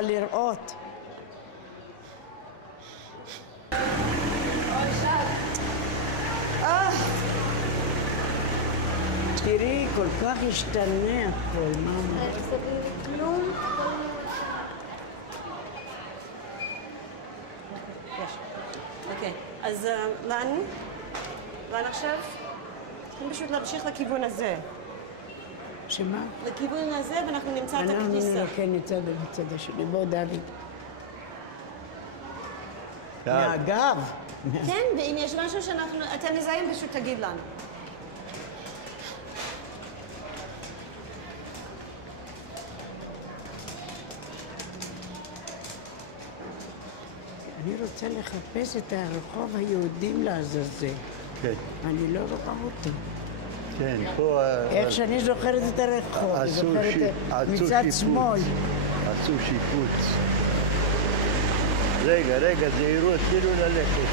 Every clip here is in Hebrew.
צריכה לראות. תראי, כל כך השתנה הכל, מה? כלום. אוקיי, אז לאן? לאן עכשיו? צריכים פשוט להמשיך לכיוון הזה. שמה? לכיוון הזה, ואנחנו נמצא את הכניסה. אנחנו כן נצא בצד השני. בוא, דוד. מהגב. כן, ואם יש משהו שאתם מזהים, פשוט תגיד לנו. אני רוצה לחפש את הרחוב היהודים לעזאזל. כן. אני לא רואה אותו. כן, פה... איך שאני זוכרת את הרחוב, אני זוכרת מצד שמאל. עשו שיפוץ. רגע, זהירות, תתחילו ללכת.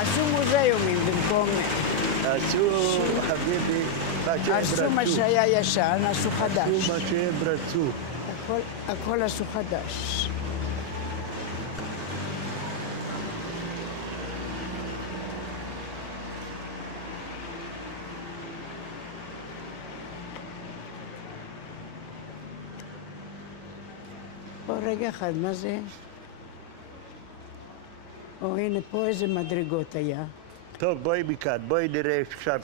עשו מוזיאומים במקום... עשו, חביבי, עשו מה שהיה ישן, עשו חדש. עשו מה שהם רצו. הכל עשו חדש. פה רגע אחד, מה זה? או הנה, פה איזה מדרגות היה. טוב, בואי מכאן, בואי נראה עכשיו.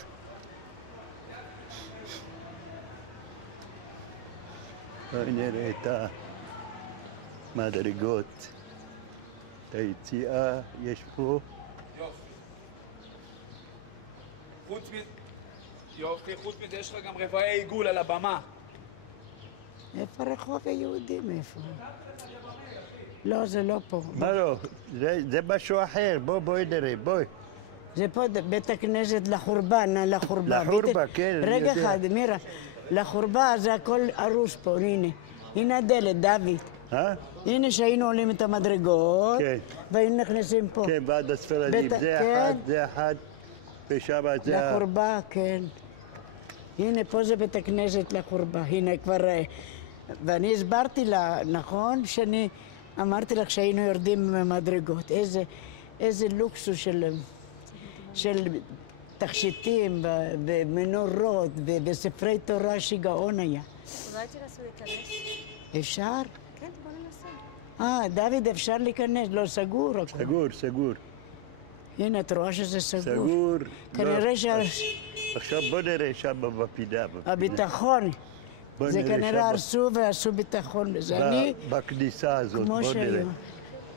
בואי נראה את המדרגות, את היציאה, יש פה. יופי, חוץ מזה יש לך גם רבעי עיגול על הבמה. איפה רחוב היהודים? איפה? לא, זה לא פה. מה לא? זה משהו אחר, בואי נראה, בואי. זה פה בית הכנסת לחורבן, לחורבה. לחורבה, כן, אני יודע. רגע אחד, מירה, לחורבה זה הכל ארוס פה, הנה. הנה הדלת, דוד. הנה שהיינו עולים את המדרגות, והיינו נכנסים פה. כן, ועד הספרדים. זה אחד, ושם זה... לחורבה, כן. הנה, פה זה בית הכנסת לחורבה. הנה כבר... ואני הסברתי לה, נכון? שאני אמרתי לך שהיינו יורדים במדרגות. איזה לוקסוס של תכשיטים ומנורות וספרי תורה שיגעון היה. אולי תנסו להיכנס? אפשר? כן, בוא ננסה. דוד, אפשר להיכנס? לא, סגור הכל. סגור. הנה, את רואה שזה סגור. סגור. כנראה עכשיו בוא נראה שם בפינה. הביטחון. זה כנראה הרסו ועשו ביטחון לזה. אני... בכניסה הזאת, כמו בוא נראה.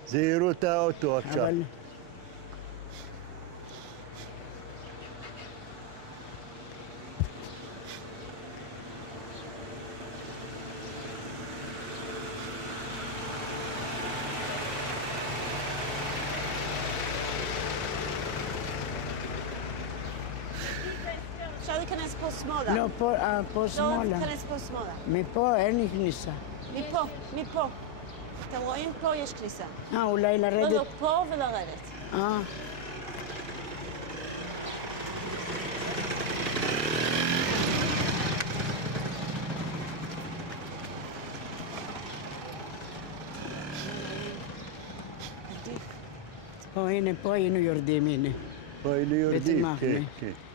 זהירות האוטו עכשיו. אפשר להיכנס פה שמאלה. לא, פה שמאלה. לא, תיכנס פה שמאלה. מפה אין לי כניסה. מפה. אתם רואים? פה יש כניסה. אולי לרדת? לא, פה ולרדת. הנה, פה היינו יורדים, הנה. פה היינו יורדים, כן.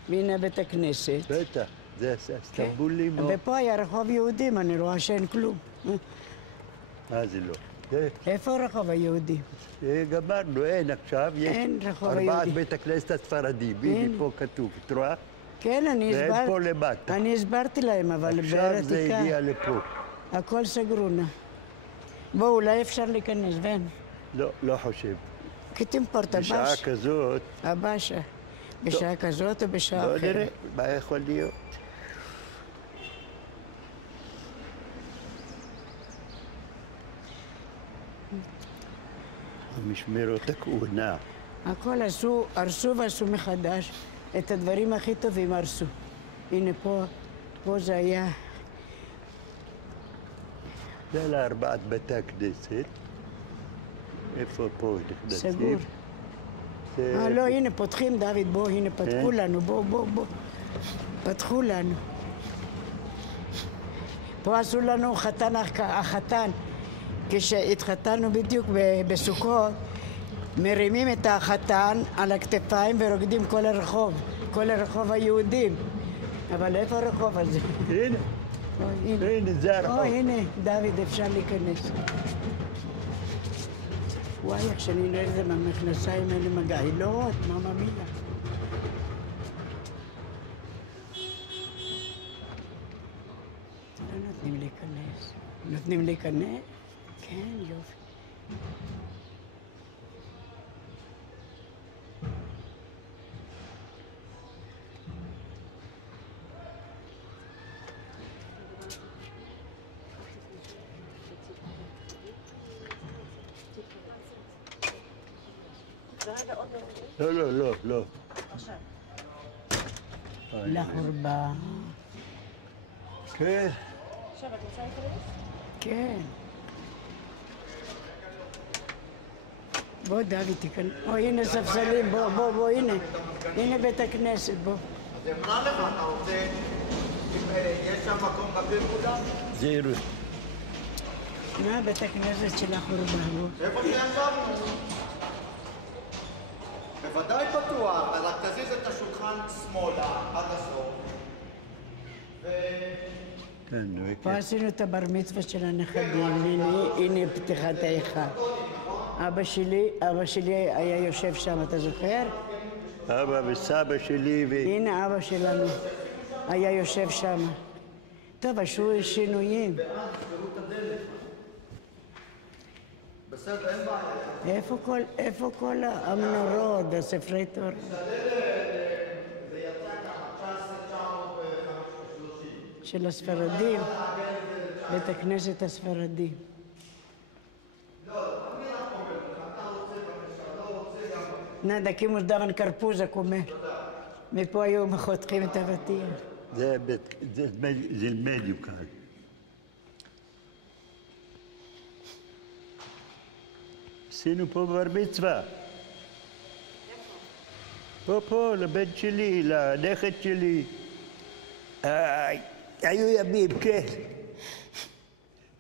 והנה בית הכנסת. בטח, זה הסטמבולים. ופה היה רחוב יהודים, אני רואה שאין כלום. זה לא. איפה רחוב היהודים? גמרנו, אין עכשיו. אין רחוב היהודים. ארבעת בית הכנסת הספרדי, הנה פה כתוב, את רואה? כן, ואין פה למטה. אני הסברתי להם, אבל עכשיו זה הגיע לפה. הכל סגרו נא. בואו, אולי אפשר להיכנס, ואין. לא חושב. כתים פורטה בשעה כזאת... הבאשה. בשעה כזאת או בשעה אחרת? לא נראה, מה יכול להיות? המשמרות הכהונה. הכל הרסו ועשו מחדש. את הדברים הכי טובים הרסו. הנה פה זה היה... זה לארבעת בתי הכנסת. איפה פה נכנסים? סגור. לא, הנה, פותחים, דוד, בוא, הנה, פתחו לנו, בוא. פתחו לנו. פה עשו לנו החתן. כשהתחתנו בדיוק בסוכות, מרימים את החתן על הכתפיים ורוקדים כל הרחוב היהודים. אבל איפה הרחוב הזה? הנה. הנה, זה הרחוב. הנה, דוד, אפשר להיכנס. וואי, איך שאני נראה את זה מהמכנסיים האלה מגעילות, מאמא מיה. לא נותנים להיכנס. נותנים להיכנס? כן, יופי. לא. לחורבה. כן. עכשיו, את רוצה להיכנס? כן. בוא, דוד, תיכנס. הנה ספסלים, בוא, הנה. הנה בית הכנסת, בוא. אז אמרה לך, אתה רוצה, אם יש שם מקום בפרמודה? זהירות. מה בית הכנסת של החורבה, בוא. איפה שישבנו? בוודאי פתוח, רק תזיז את השולחן שמאלה עד הסוף. פה עשינו את הבר מצווה של הנכדים, הנה פתיחת ההיכל. אבא שלי היה יושב שם, אתה זוכר? אבא וסבא שלי הנה אבא שלנו היה יושב שם. טוב, עשו שינויים. בסדר, אין בעיה. איפה כל המנורות, הספרי תורה? של הספרדים, בית הכנסת הספרדי. נדע, קימוס דבן קרפוזה קומה. מפה היו חותכים את הבתים. זה בדיוק כאן. עשינו פה בר מצווה. פה, לבן שלי, לנכד שלי. היו ימים, כן.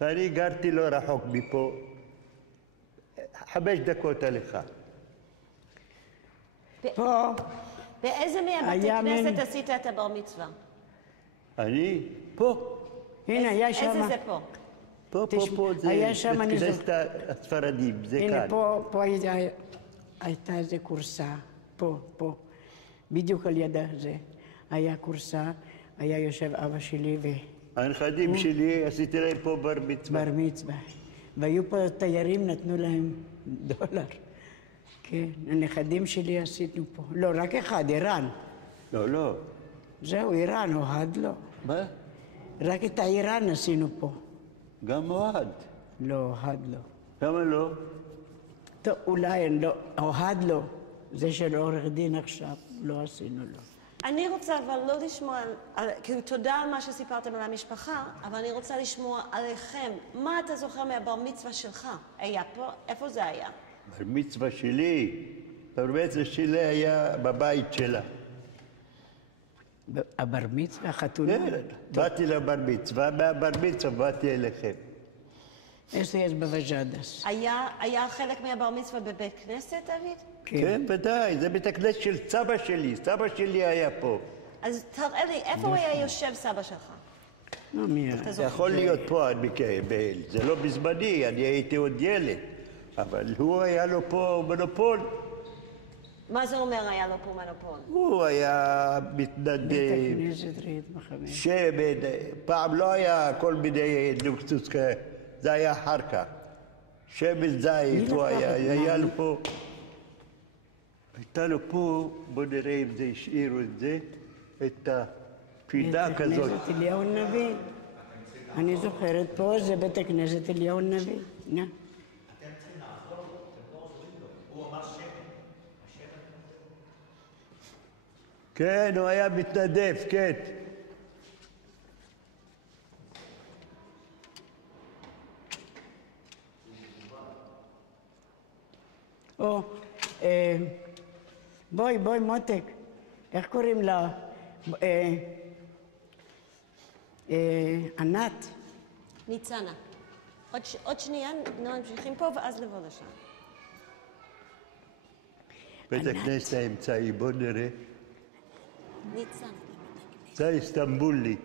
ואני גרתי לא רחוק מפה. 5 דקות הליכה. פה באיזה מהבתי כנסת עשית את הבר מצווה? אני? פה. הנה, היה שם. איזה זה פה? פה, זה בית כנסת הספרדים, זה כאן. הנה, פה הייתה איזה קורסה, פה, בדיוק על ידה זה. היה קורסה, היה יושב אבא שלי הנכדים שלי, עשיתי להם פה בר מצווה. בר מצווה. והיו פה תיירים, נתנו להם $. כן, הנכדים שלי עשינו פה. לא, רק אחד, איראן. לא. זהו, איראן, אוהד לא. מה? רק את האיראן עשינו פה. גם אוהד. לא, אוהד לא. למה לא? טוב, אולי לא, אוהד לא. זה של עורך דין עכשיו, לא עשינו לו. אני רוצה אבל לא לשמוע, כאילו תודה על מה שסיפרתם על המשפחה, אבל אני רוצה לשמוע עליכם. מה אתה זוכר מהבר מצווה שלך? היה פה? איפה זה היה? בר מצווה שלי, בר מצווה שלי היה בבית שלה. הבר מצווה, החתונה? כן, באתי לבר מצווה, מהבר מצווה באתי אליכם. איזה יש בווג'דס? היה חלק מהבר מצווה בבית כנסת, דוד? כן, ודאי, זה בית הכנסת של סבא שלי, סבא שלי היה פה. אז תראה לי, איפה הוא היה יושב סבא שלך? לא, מי? זה יכול להיות פה, זה לא בזמני, אני הייתי עוד ילד, אבל הוא היה לו פה מונופול. מה זה אומר היה לו פה מונופול? הוא היה מתנדב, בית הכנסת רהיט מחמש. שמן, פעם לא היה כל מיני לוקסוס כאלה, זה היה אחר כך. שמן זית, הוא היה לו פה. הייתה לו פה, בוא נראה אם זה השאירו את זה, את הפינה כזאת. בית הכנסת אליהו הנביא. אני זוכרת פה, זה בית הכנסת אליהו הנביא. כן, הוא היה מתנדב, כן. בואי, מותק. איך קוראים לה? ענת. ניצנה. עוד שנייה, ממשיכים פה ואז לבוא לשם. בית הכנסת האמצעי, בוא נראה. ניצנה. זה איסטנבולי.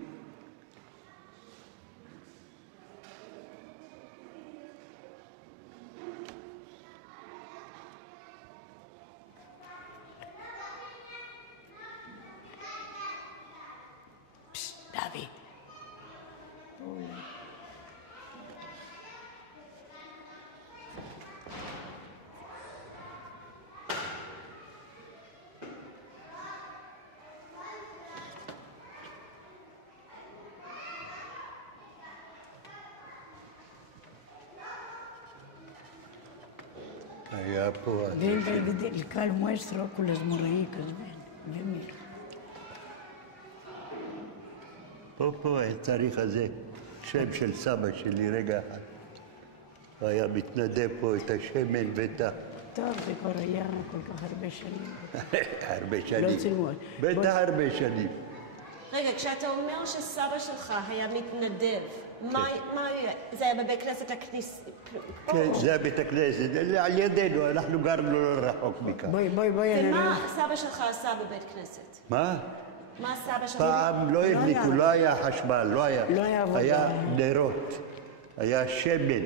דוד. היה פה... El cal muestro con las moraicas, ven, mira. פה היה צריך הזה, שם של סבא שלי, רגע אחד. הוא היה מתנדב פה את השמן ואת ה... טוב, זה כבר היה כל כך הרבה שנים. הרבה לא שנים. צילמו. בטח הרבה שנים. רגע, כשאתה אומר שסבא שלך היה מתנדב, מה היה? זה היה בבית כנסת הכניסה? כן, זה היה בית הכנסת, זה על ידינו, אנחנו גרנו לא רחוק מכאן. בואי, ומה סבא שלך עשה בבית כנסת? מה? מה סבא שלך? פעם לא הדליקו, לא היה חשמל, לא היה עבודה. היה נרות, היה שמן.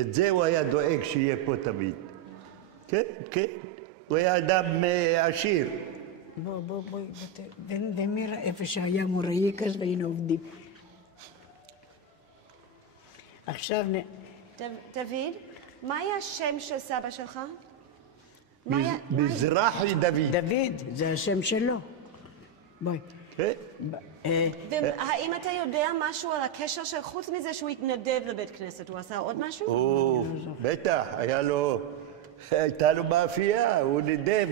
את זה הוא היה דואג שיהיה פה תמיד. כן, כן. הוא היה אדם עשיר. בואי, ומירה איפה שהיה מוראיקס והיינו עובדים. עכשיו דוד, מה היה השם של סבא שלך? מזרחי דוד. דוד, זה השם שלו. בואי. כן? והאם אתה יודע משהו על הקשר של, חוץ מזה שהוא התנדב לבית כנסת, הוא עשה עוד משהו? בטח, הייתה לו מאפייה, הוא נדב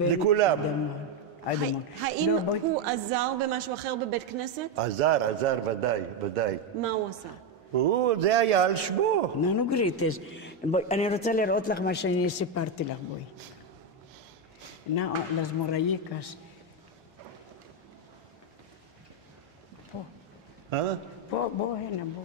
לכולם. האם הוא עזר במשהו אחר בבית כנסת? עזר, ודאי. מה הוא עשה? זה היה על שמו. נו גריטס. בואי, אני רוצה לראות לך מה שאני סיפרתי לך, בואי. las moraicas. פה, הנה, בוא.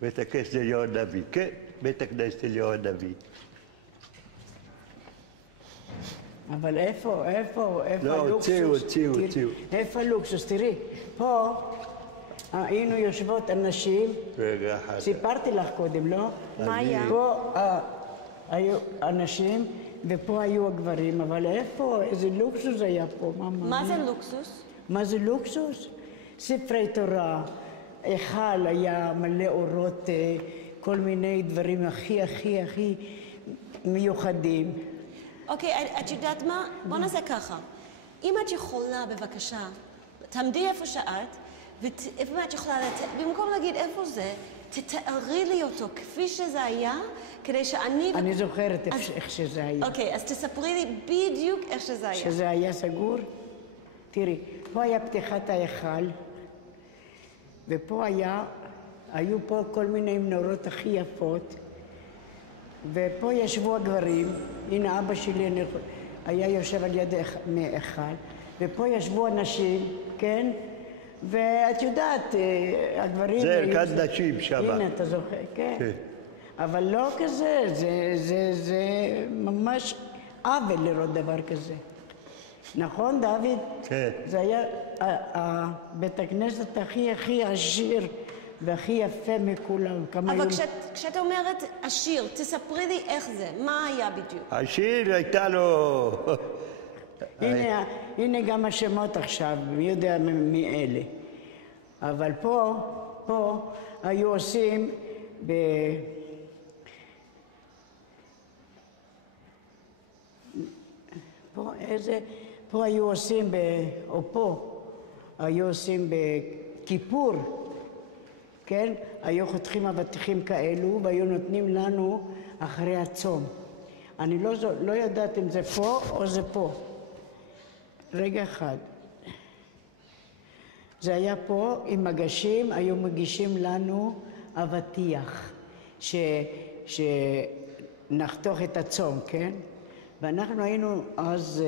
בית הכנסת אליהו הנביא, כן, בית הכנסת אליהו הנביא. אבל איפה לא, הלוקסוס? הוציאו. איפה הלוקסוס? תראי, פה היינו יושבות אנשים, רגע אחד. סיפרתי לך קודם, לא? מה היה? פה היו אנשים ופה היו הגברים, אבל איפה? איזה לוקסוס היה פה? מה זה לוקסוס? מה זה לוקסוס? ספרי תורה, היכל היה מלא אורות, כל מיני דברים הכי מיוחדים. אוקיי, את יודעת מה? בוא נעשה ככה. אם את יכולה, בבקשה, תעמדי איפה שאת, ואם את יכולה, במקום להגיד איפה זה, תתארי לי אותו כפי שזה היה, כדי שאני... אני זוכרת איך שזה היה. אוקיי, אז תספרי לי בדיוק איך שזה היה. שזה היה סגור? תראי, פה היה פתיחת ההיכל, ופה היו פה כל מיני מנורות הכי יפות, ופה ישבו הגברים, הנה אבא שלי היה יושב על יד ההיכל, ופה ישבו אנשים, כן? ואת יודעת, הגברים... זה ערכת נשים שם. הנה, אתה זוכר, כן. אבל לא כזה, זה ממש עוול לראות דבר כזה. נכון, דוד? כן. זה היה בית הכנסת הכי עשיר והכי יפה מכולם. אבל כשאת אומרת עשיר, תספרי לי איך זה, מה היה בדיוק? עשיר הייתה לו... הנה גם השמות עכשיו, מי יודע מי אלה. אבל פה היו עושים פה היו עושים, היו עושים בכיפור, כן? היו חותכים אבטיחים כאלו והיו נותנים לנו אחרי הצום. אני לא יודעת אם זה פה או זה פה. רגע אחד. זה היה פה עם מגשים, היו מגישים לנו אבטיח, שנחתוך את הצום, כן? ואנחנו היינו אז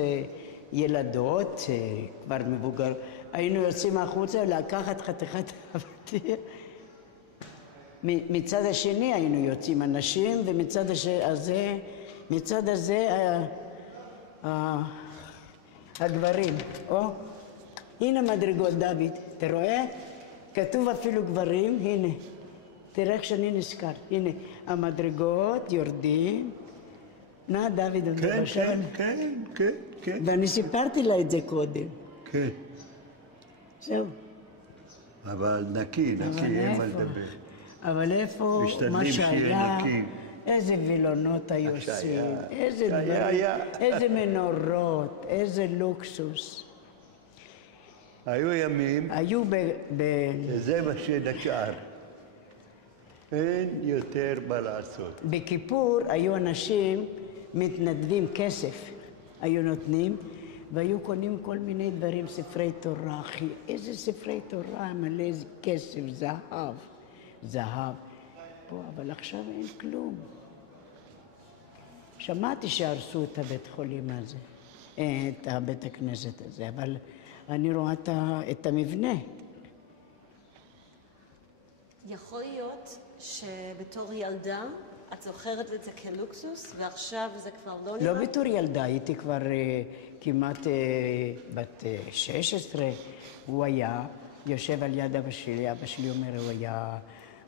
ילדות, כבר מבוגר, היינו יוצאים החוצה לקחת חתיכת אבטיח. מצד השני היינו יוצאים אנשים, ומצד הזה, מצד הזה הגברים. הנה מדרגות, דוד, אתה רואה? כתוב אפילו גברים, הנה. תראה איך שאני נזכר. הנה, המדרגות יורדים. דוד, כן, כן, כן, כן, כן. ואני סיפרתי לה את זה קודם. כן. זהו. אבל נקי, אין מה לדבר. אבל איפה מה שהיה, איזה וילונות היו עושים, איזה דברים, איזה מנורות, איזה לוקסוס. היו ימים, היו זה מה שנשאר. אין יותר מה לעשות. בכיפור היו אנשים מתנדבים כסף, היו נותנים, והיו קונים כל מיני דברים, ספרי תורה, אחי, איזה ספרי תורה, מלא כסף, זהב. פה, אבל עכשיו אין כלום. שמעתי שהרסו את הבית חולים הזה, את הבית הכנסת הזה, אבל אני רואה את המבנה. יכול להיות שבתור ילדה את זוכרת את זה כלוקסוס, ועכשיו זה כבר לא נראה? לא בתור ילדה, הייתי כבר כמעט בת 16. הוא היה יושב על יד אבא שלי, אבא שלי אומר,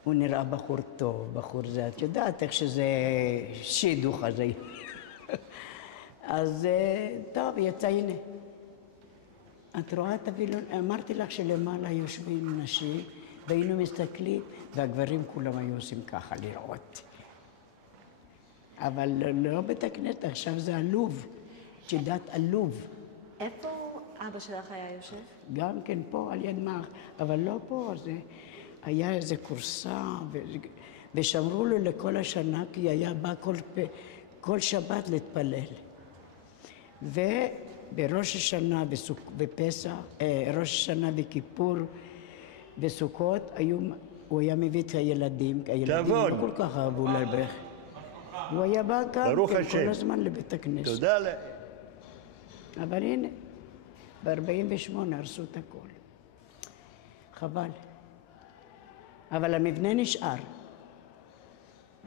הוא נראה בחור טוב, בחור זה, את יודעת איך שזה שידוך הזה. אז טוב, יצא, הנה. את רואה את הווילון, אמרתי לך שלמעלה יושבים נשים, והיינו מסתכלים, והגברים כולם היו עושים ככה, לראות. אבל לא בית הכנסת, עכשיו זה עלוב, את יודעת, עלוב. איפה אבא שלך היה יושב? גם כן פה, על יד מח, אבל לא פה, זה היה איזה קורסה, ושמרו לו לכל השנה, כי היה בא כל שבת להתפלל. ובראש השנה בפסח, ראש השנה בכיפור, בסוכות, הוא היה מביא את הילדים, הילדים לא כל כך אהבו לברך. הוא היה בא כאן כל הזמן לבית הכנסת. תודה לה. אבל הנה, ב-48 הרסו את הכל. חבל. אבל המבנה נשאר.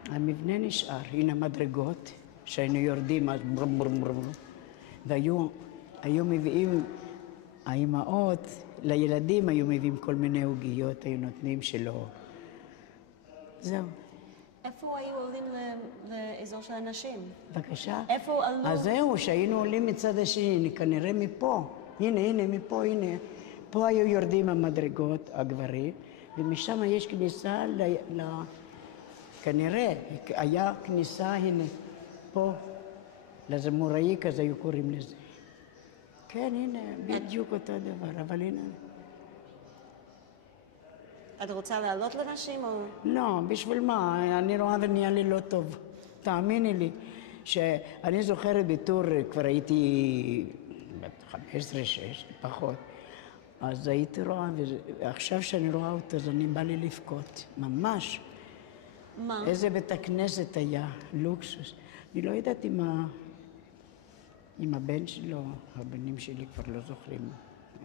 המבנה נשאר. הנה מדרגות שהיינו יורדים, אז ברום ברום ברום. והיו מביאים, האימהות, לילדים היו מביאים כל מיני עוגיות, היו נותנים שלא. זהו. איפה היו עולים לאזור של הנשים? בבקשה? איפה עלו? אז זהו, שהיינו עולים מצד השני, כנראה מפה. הנה, מפה, הנה. פה היו יורדים המדרגות, הגברים, ומשם יש כניסה כנראה, היה כניסה, הנה, פה, לזמוראי כזה היו קוראים לזה. כן, הנה, בדיוק אותו דבר, אבל הנה. את רוצה לעלות לנשים או? לא, בשביל מה? אני רואה ונהיה לי לא טוב. תאמיני לי, שאני זוכרת בתור, כבר הייתי 15, 16, פחות. אז הייתי רואה, ועכשיו שאני רואה אותו, אז אני בא לי לבכות. ממש. מה? איזה בית הכנסת היה, לוקסוס. אני לא יודעת אם הבן שלו, הבנים שלי כבר לא זוכרים.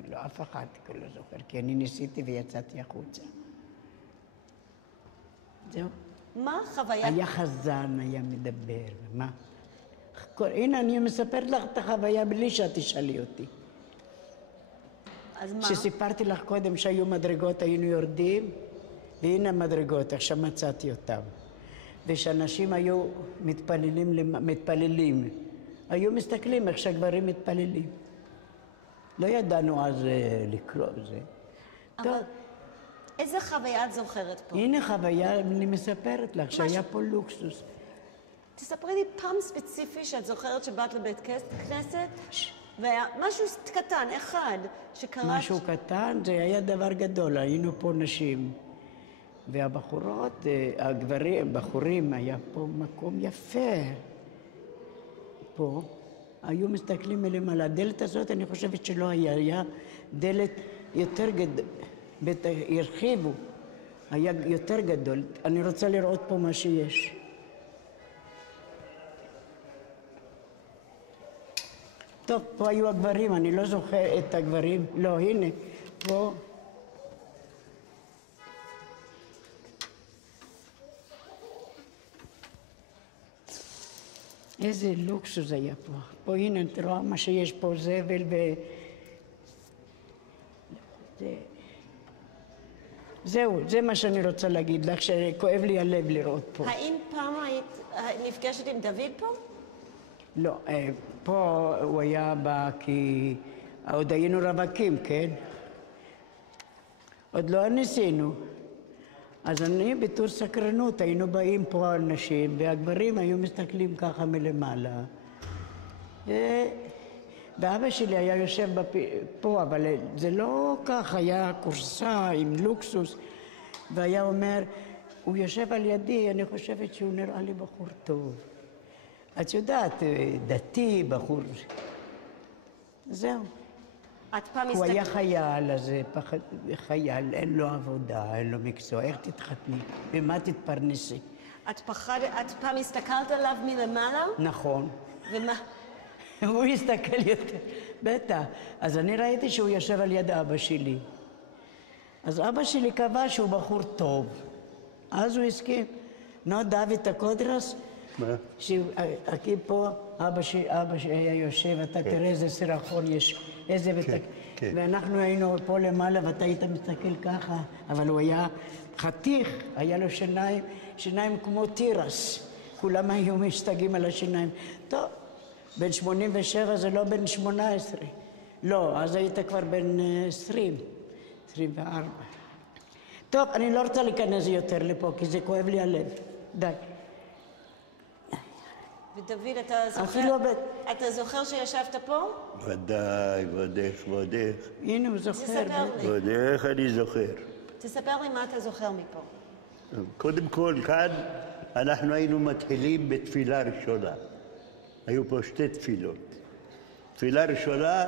לא, אף אחד כבר לא זוכר, כי אני ניסיתי ויצאתי החוצה. זהו. מה חוויית? היה חזן, היה מדבר, מה? הנה, אני מספרת לך את החוויה בלי שאת תשאלי אותי. אז מה? שסיפרתי לך קודם שהיו מדרגות, היינו יורדים, והנה המדרגות, עכשיו מצאתי אותם. ושאנשים היו מתפללים. היו מסתכלים איך שהגברים מתפללים. לא ידענו אז לקרוא זה. אבל איזה חוויה את זוכרת פה? הנה חוויה, אני מספרת לך, שהיה פה לוקסוס. תספרי לי פעם ספציפי שאת זוכרת שבאת לבית כנסת, והיה משהו קטן, אחד, שקרה... משהו קטן, זה היה דבר גדול, היינו פה נשים. והבחורות, הבחורים, היה פה מקום יפה. פה, היו מסתכלים אליהם על הדלת הזאת, אני חושבת שלא היה דלת יותר גדול, הרחיבו, היה יותר גדול. אני רוצה לראות פה מה שיש. טוב, פה היו הגברים, אני לא זוכר את הגברים. לא, הנה, פה. איזה לוקסוס היה פה. פה, הנה, אתה רואה מה שיש פה, זבל זהו, זה מה שאני רוצה להגיד לך, שכואב לי הלב לראות פה. האם פעם היית נפגשת עם דוד פה? לא, פה הוא היה בא כי עוד היינו רווקים, כן? עוד לא ניסינו. אז אני בתור סקרנות, היינו באים פה אנשים, והגברים היו מסתכלים ככה מלמעלה. ואבא שלי היה יושב פה, אבל זה לא ככה, היה כורסה עם לוקסוס, והיה אומר, הוא יושב על ידי, אני חושבת שהוא נראה לי בחור טוב. את יודעת, דתי, בחור. זהו. את פעם הוא היה חייל, אז חייל, אין לו עבודה, אין לו מקצוע, איך תתחתני? במה תתפרנסי? את פעם הסתכלת עליו מלמעלה? נכון. ומה? הוא הסתכל יותר, בטח. אז אני ראיתי שהוא יושב על יד אבא שלי. אז אבא שלי קבע שהוא בחור טוב. אז הוא הסכים. נו, דוד הקודרס, מה? שהכי פה, אבא שהיה יושב, אתה תראה איזה סירחון יש, איזה כן. ואנחנו היינו פה למעלה ואתה היית מסתכל ככה, אבל הוא היה חתיך, היה לו שיניים כמו תירס. כולם היו משתגעים על השיניים. טוב, בן 87 זה לא בן 18. לא, אז היית כבר בן 20, 24. טוב, אני לא רוצה להיכנס יותר לפה, כי זה כואב לי הלב. די. ודוד, אתה זוכר שישבת פה? ודאי, ועוד איך. הנה, הוא זוכר. תספר לי. ועוד איך אני זוכר. תספר לי מה אתה זוכר מפה. קודם כל, כאן אנחנו היינו מתחילים בתפילה ראשונה. היו פה שתי תפילות. תפילה ראשונה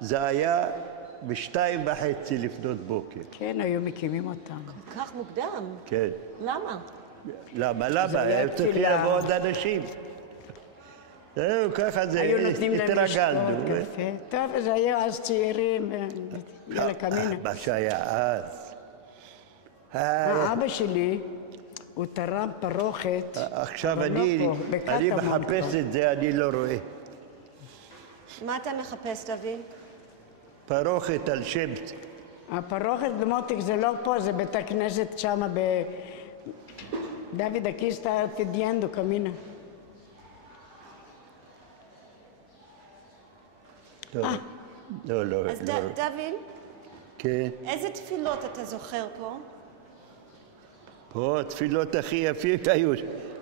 זה היה ב2:30 לפנות בוקר. כן, היו מקימים אותם. כל כך מוקדם. כן. למה? למה? היה הם צריכים תפילה. לבוא עוד אנשים. זהו, ככה זה, היו נותנים להם התרגלנו. לשתות קפה. טוב, זה היה אז צעירים, לקמינה. מה שהיה אז. אבא שלי, הוא תרם פרוכת. עכשיו אבל לא אני פה, בקטמון מחפש כבר. את זה, אני לא רואה. מה אתה מחפש, דוד? פרוכת על שם. הפרוכת במותק זה לא פה, זה בית הכנסת שמה דוד, aquí está pidiendo, camina. לא. אז דוד, כן. איזה תפילות אתה זוכר פה? פה התפילות הכי יפים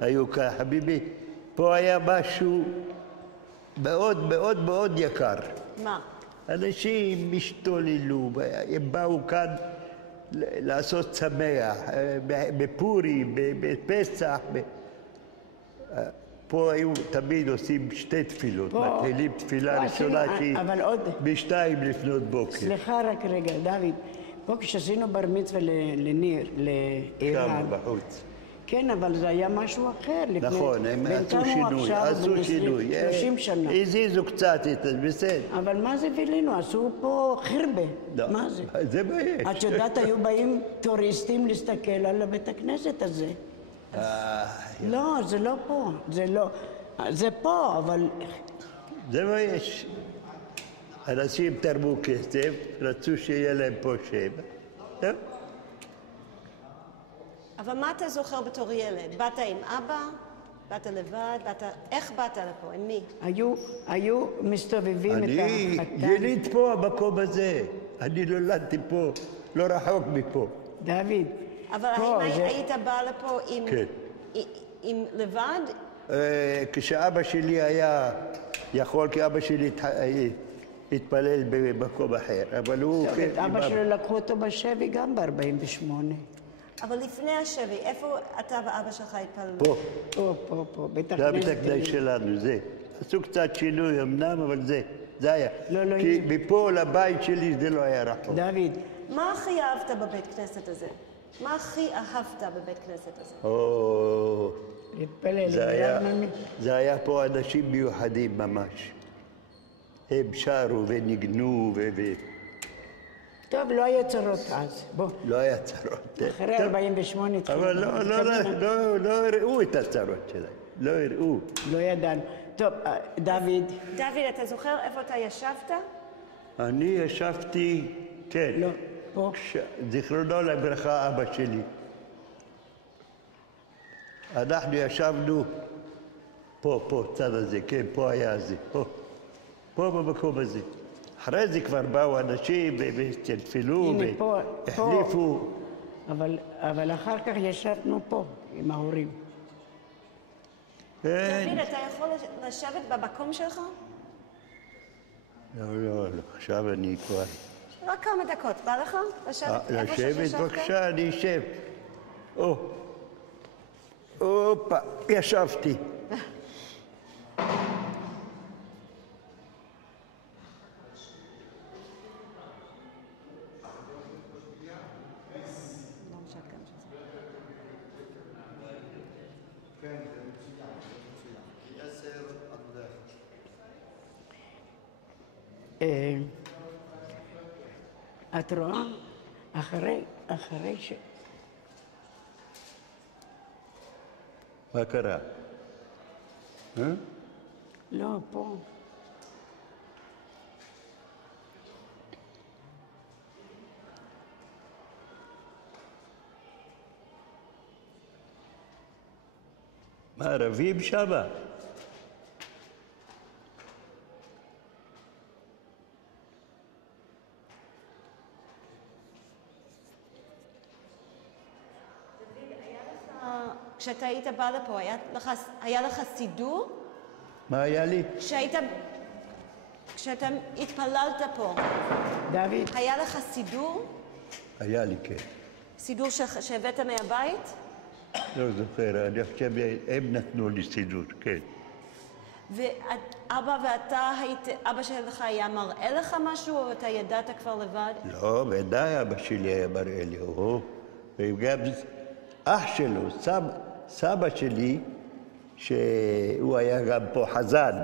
היו ככה, חביבי. פה היה משהו מאוד מאוד מאוד יקר. מה? אנשים השתוללו, הם באו כאן לעשות שמח, בפורים, בפסח. פה היו תמיד עושים שתי תפילות, מתחילים תפילה ראשונה שהיא ב2 לפנות בוקר. סליחה רק רגע, דוד, פה כשעשינו בר מצווה לניר, לאירן. שם בחוץ. כן, אבל זה היה משהו אחר. נכון, הם עשו שינוי. 30 שנה. הזיזו קצת את זה, בסדר. אבל מה זה וילינו? עשו פה חרבה. לא. מה זה? זה מה יש. את יודעת, היו באים טוריסטים להסתכל על בית הכנסת הזה. לא, זה לא פה. זה לא. זה פה, אבל... זה מה יש. אנשים תרמו כסף, רצו שיהיה להם פה שם. טוב. אבל מה אתה זוכר בתור ילד? באת עם אבא? באת לבד? איך באת לפה? עם מי? היו מסתובבים את אני החתן. יליד פה, המקום הזה. אני נולדתי פה, לא רחוק מפה. דוד, אבל פה, האם זה... היית בא לפה כן. עם לבד? כשאבא שלי היה יכול, כי אבא שלי התפלל במקום אחר, אבל הוא... את אבא שלו לקחו אותו בשבי גם ב-48. אבל לפני השבי, איפה אתה ואבא שלך התפללו? פה. בית זה הבית הכנסת. הכנסת שלנו, זה. עשו קצת שינוי אמנם, אבל זה היה. לא, כי מפה לבית שלי זה לא היה רחוק. דוד. מה הכי אהבת בבית כנסת הזה? מה הכי אהבת בבית כנסת הזה? להתפלל. זה היה פה אנשים מיוחדים ממש. הם שרו וניגנו טוב, לא היה צרות אז. בוא, לא היה צרות. אחרי טוב, 48 התחילו. אבל לא הראו את הצרות שלהם, לא הראו. לא ידענו. טוב, דוד, דוד, אתה זוכר איפה אתה ישבת? אני ישבתי, כן, לא, פה. זיכרונו לברכה אבא שלי. אנחנו ישבנו פה, צד הזה, כן, פה היה זה, פה במקום הזה. אחרי זה כבר באו אנשים ותפלו הנה, פה. והחליפו. אבל אחר כך ישבנו פה עם ההורים. כן. דוד, אתה יכול לשבת במקום שלך? לא, עכשיו אני כבר... רק כמה דקות, בא לך לשבת איפה לשבת, שישבת? בבקשה, אני אשב. הופה, ישבתי. את רואה? אחרי ש... מה קרה? לא, פה. מה, רבים שמה? כשאתה היית בא לפה, היה לך סידור? מה היה לי? כשאתה התפללת פה, דוד, היה לך סידור? היה לי, כן. סידור שהבאת מהבית? לא זוכר, אני חושב הם נתנו לי סידור, כן. ואבא אבא שלך היה מראה לך משהו, או אתה ידעת כבר לבד? לא, ודאי אבא שלי היה מראה לי, וגם אח שלו, סבא שלי, שהוא היה גם פה חזן,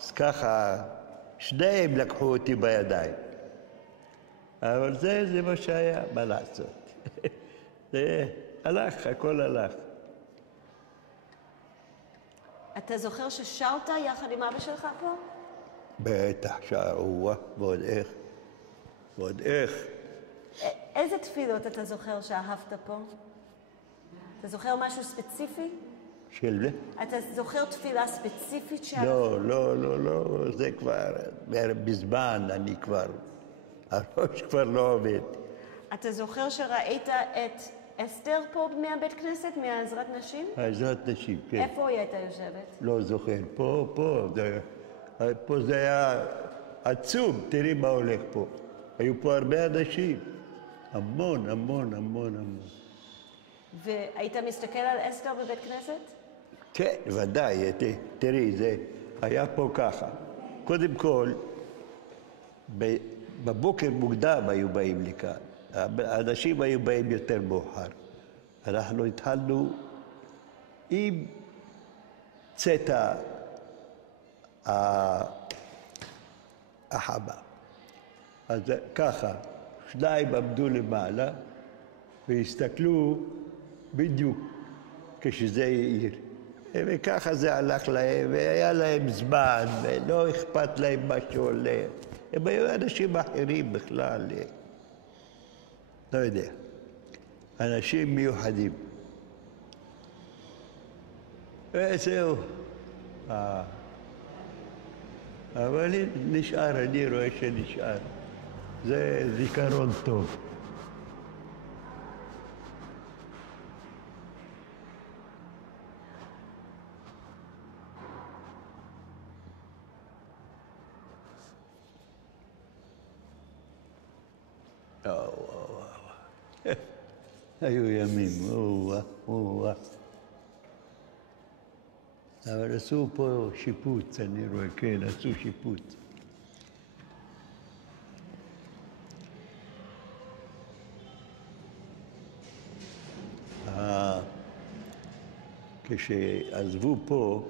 אז ככה שניהם לקחו אותי בידיים. אבל זה מה שהיה, מה לעשות. זה הלך, הכל הלך. אתה זוכר ששרת יחד עם אבא שלך פה? בטח, שרו, ועוד איך. איזה תפילות אתה זוכר שאהבת פה? אתה זוכר משהו ספציפי? של זה? אתה זוכר תפילה ספציפית שאהבת? לא, זה כבר, בזמן אני כבר, הראש כבר לא עובד. אתה זוכר שראית את אסתר פה מהבית כנסת, מהעזרת נשים? עזרת נשים, כן. איפה היא הייתה יושבת? לא זוכר, פה זה היה עצום, תראי מה הולך פה. היו פה הרבה אנשים, המון. והיית מסתכל על אסתר בבית כנסת? כן, ודאי, תראי, זה היה פה ככה. קודם כל, בבוקר מוקדם היו באים לכאן. האנשים היו באים יותר מאוחר. אנחנו התחלנו עם צאת החמה. אז ככה, שניים עמדו למעלה והסתכלו בדיוק כשזה העיר. וככה זה הלך להם, והיה להם זמן, ולא אכפת להם מה שהולך. הם היו אנשים אחרים בכלל. לא יודע. אנשים מיוחדים. וזהו. אבל נשאר, אני רואה שנשאר. זה זיכרון טוב. היו ימים, אבל עשו פה שיפוץ, אני רואה, כן, עשו שיפוץ. כשעזבו פה,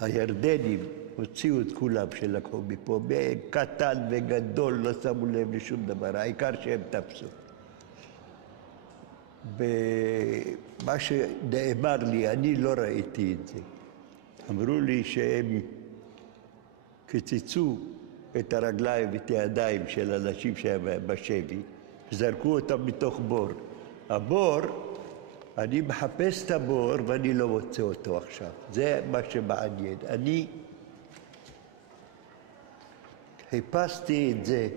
הירדנים הוציאו את כולם שלקחו מפה, קטן וגדול, לא שמו לב לשום דבר, העיקר שהם תפסו. ומה שנאמר לי, אני לא ראיתי את זה. אמרו לי שהם קיצצו את הרגליים ואת הידיים של אנשים שהם בשבי, וזרקו אותם מתוך בור. הבור, אני מחפש את הבור ואני לא מוצא אותו עכשיו. זה מה שמעניין. אני חיפשתי את זה,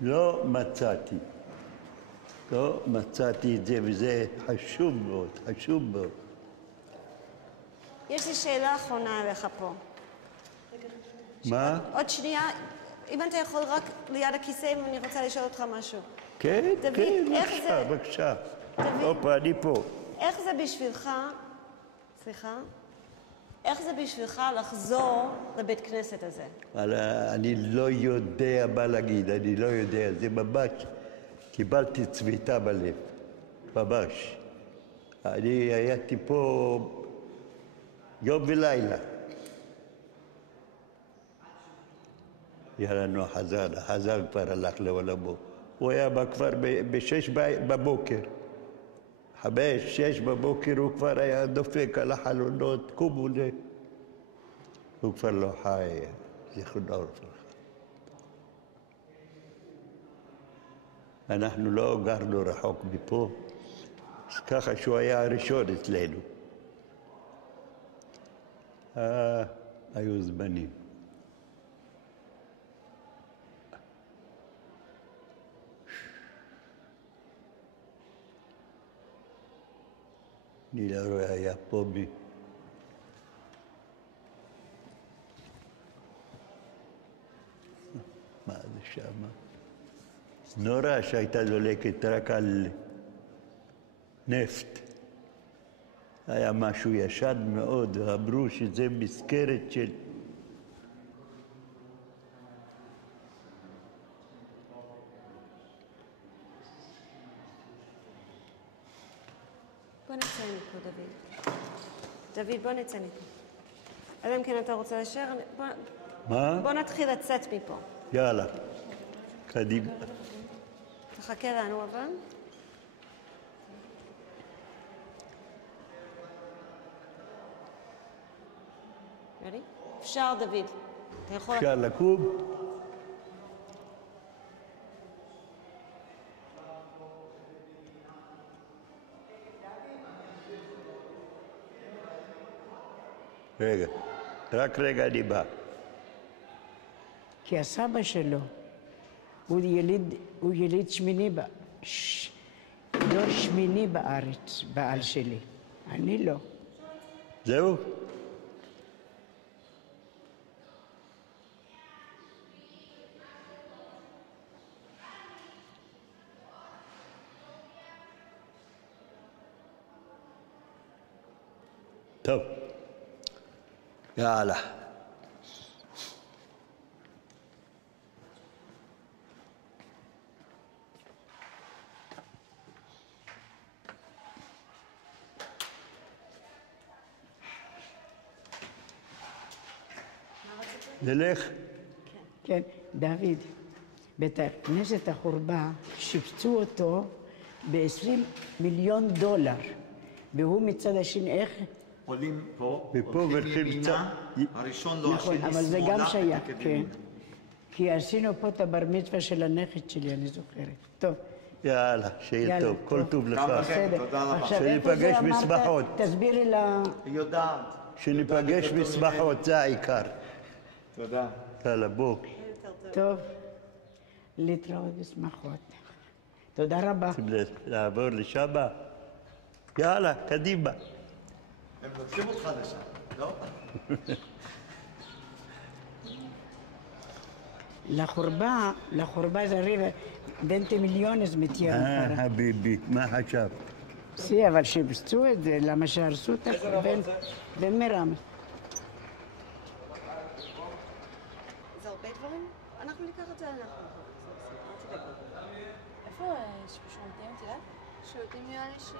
לא מצאתי. לא מצאתי את זה, וזה חשוב מאוד, חשוב מאוד. יש לי שאלה אחרונה אליך פה. מה? עוד שנייה, אם אתה יכול רק ליד הכיסא, אם אני רוצה לשאול אותך משהו. כן, דוד, כן, איך בבקשה, זה- בבקשה. דוד. הופה, אני פה. איך זה בשבילך, סליחה? איך זה בשבילך לחזור לבית כנסת הזה? אני לא יודע מה להגיד, אני לא יודע. זה ממש, קיבלתי צביטה בלב, ממש. אני הייתי פה יום ולילה. היה לנו החזן כבר הלך לעולמו. הוא היה כבר ב-6 בבוקר. 5-6 בבוקר הוא כבר היה דופק על החלונות, קומו ל... הוא כבר לא חי, זיכרונו לברכה. אנחנו לא גרנו רחוק מפה, אז ככה שהוא היה הראשון אצלנו. היו זמנים. אני לא רואה, היה פה בי. מה זה שמה? נורה שהייתה דולקת רק על נפט. היה משהו ישן מאוד, ואמרו שזה מזכרת של... בוא נצא מפה, דוד. דוד, בוא נצא מפה. אלא אם כן אתה רוצה להישאר, מה? בוא נתחיל לצאת מפה. יאללה, קדימה. תחכה לנו אבל. ready? אפשר, דוד. אתה יכול... אפשר לקום? רגע, רק רגע אני בא. כי הסבא שלו, הוא יליד דור שמיני בארץ, בעל שלי. אני לא. זהו? טוב. יאללה. נלך? כן, דוד, בית הכנסת החורבה, שיפצו אותו ב$20 מיליון, והוא מצד השני, איך? עולים פה, מפה הולכים והולכים ימינה, הראשון לא, נכון, השני אבל זה גם שמאלה, שייך, וכיוון כן. ימינה. כי עשינו פה את הבר מצווה של הנכד שלי, אני זוכרת. טוב, יאללה, שיהיה יאללה, טוב. כל טוב. טוב לך. גם לכם, בסדר. תודה רבה. עכשיו, איפה שניפגש זה אמרת? בשמחות. תסבירי לה... היא יודעת. שניפגש בשמחות, זה העיקר. תודה. יאללה, בוא. טוב, להתראות בשמחות. תודה רבה. רוצים לעבור לשם? יאללה, קדימה. הם לוקחים אותך לשם, לא? לחורבה זה arriva 20 millones mettiamo ancora. חביבי, מה חשב? Sì, אבל שיפצו את זה, למה שהרסו את בין מרם. זה הרבה דברים? אנחנו ניקח את זה אנחנו. איפה שומעים אותי, שיודעים נראה לי ש...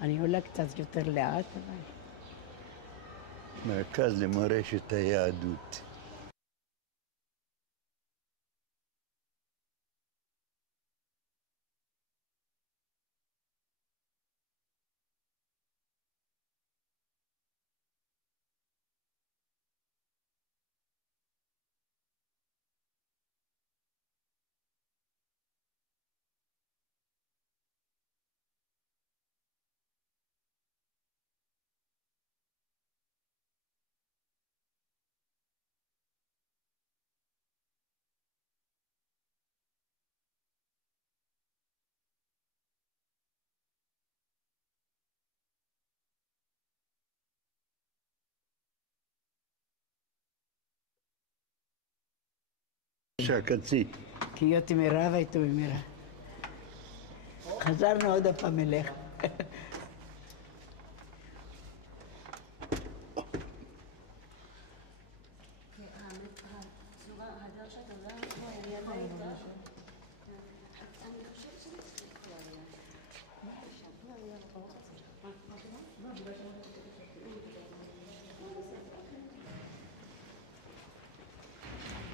אני עולה קצת יותר לאט, אבל... מרכז למורשת היהדות. שקצי. כי יותי מירה והייתו במירה. חזרנו עוד הפעם אליך.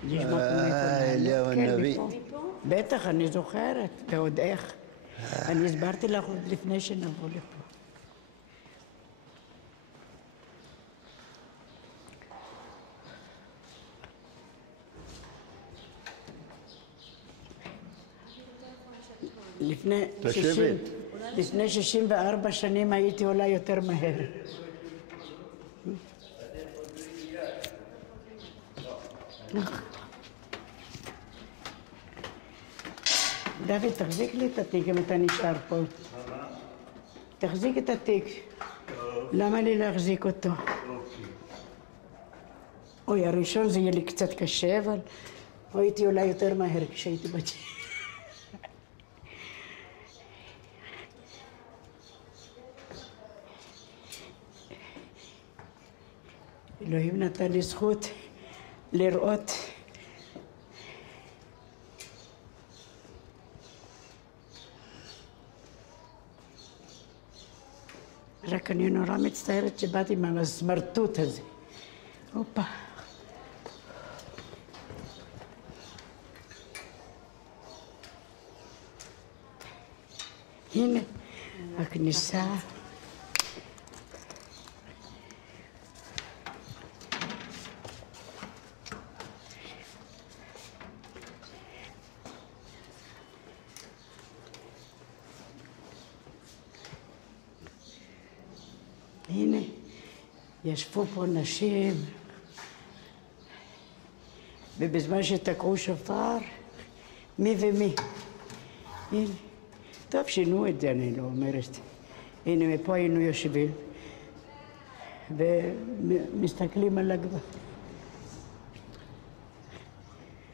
נשמע אליהו הנביא. בטח, אני זוכרת, ועוד איך. אני הסברתי לך עוד לפני שנבוא לפה. לפני 64 שנים הייתי עולה יותר מהר. דוד, תחזיק לי את התיק אם אתה נשאר פה. תחזיק את התיק. למה לי להחזיק אותו? אוי, הראשון זה יהיה לי קצת קשה, אבל הייתי אולי יותר מהר כשהייתי בת... אלוהים נתן לי זכות לראות רק אני נורא מצטערת שבאתי מהסמרטוט הזה. הופה. הנה, הכניסה. הנה, ישבו פה נשים, ובזמן שתקעו שופר, מי ומי. הנה, טוב, שינו את זה, אני לא אומרת. הנה, מפה היינו יושבים, ומסתכלים על הגבר.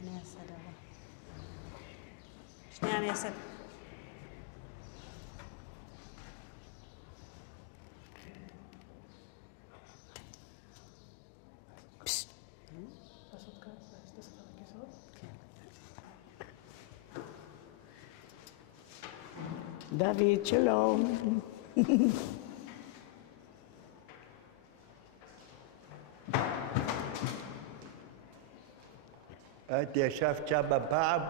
אני אעשה דבר. שנייה, אני אעשה. דוד, שלום. את ישבת שם פעם?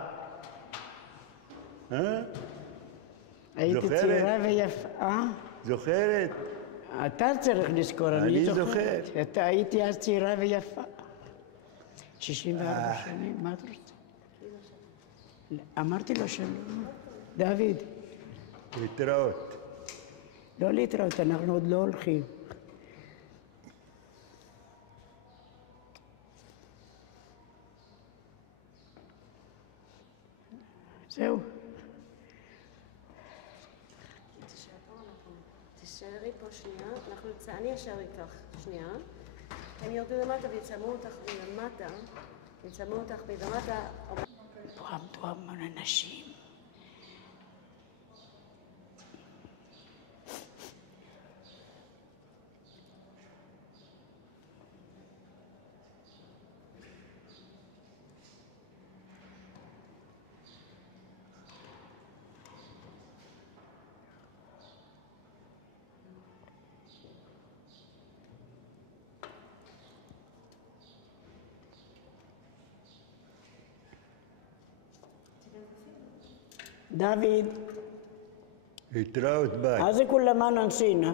הייתי זוכרת? צעירה ויפה. זוכרת? אתה צריך לזכור, אני אני זוכר. זוכרת. אתה הייתי אז צעירה ויפה. 64 שנים, מה את רוצה? אמרתי לו שלום. דוד, להתראות. לא להתראות, אנחנו עוד לא הולכים. זהו. תישארי פה שנייה, אני אשאר איתך שנייה. הם יורדו למטה ויצלמו אותך מלמטה, יצלמו אותך מלמטה. פה עמדו המון אנשים. דוד, להתראות, ביי. אז זה כולמנו נסינה.